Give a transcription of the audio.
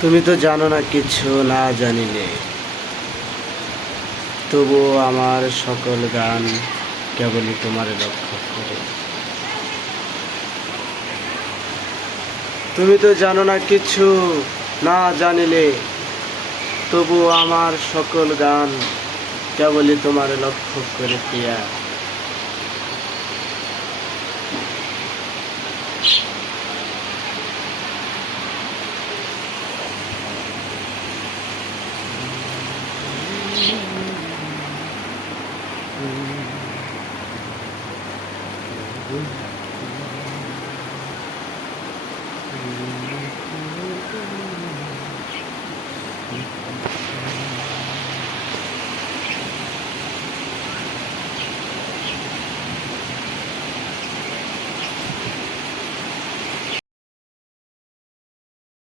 তুমি তো জানো না, কিছু না জানিলে। তবুও আমার সকল গান কেবলই তোমার লক্ষ্য করে। তুমি তো জানো না, কিছু না জানিলে। তবু আমার সকল গান কেবলই তোমার লক্ষ্য করে প্রিয়া। Mm-hmm.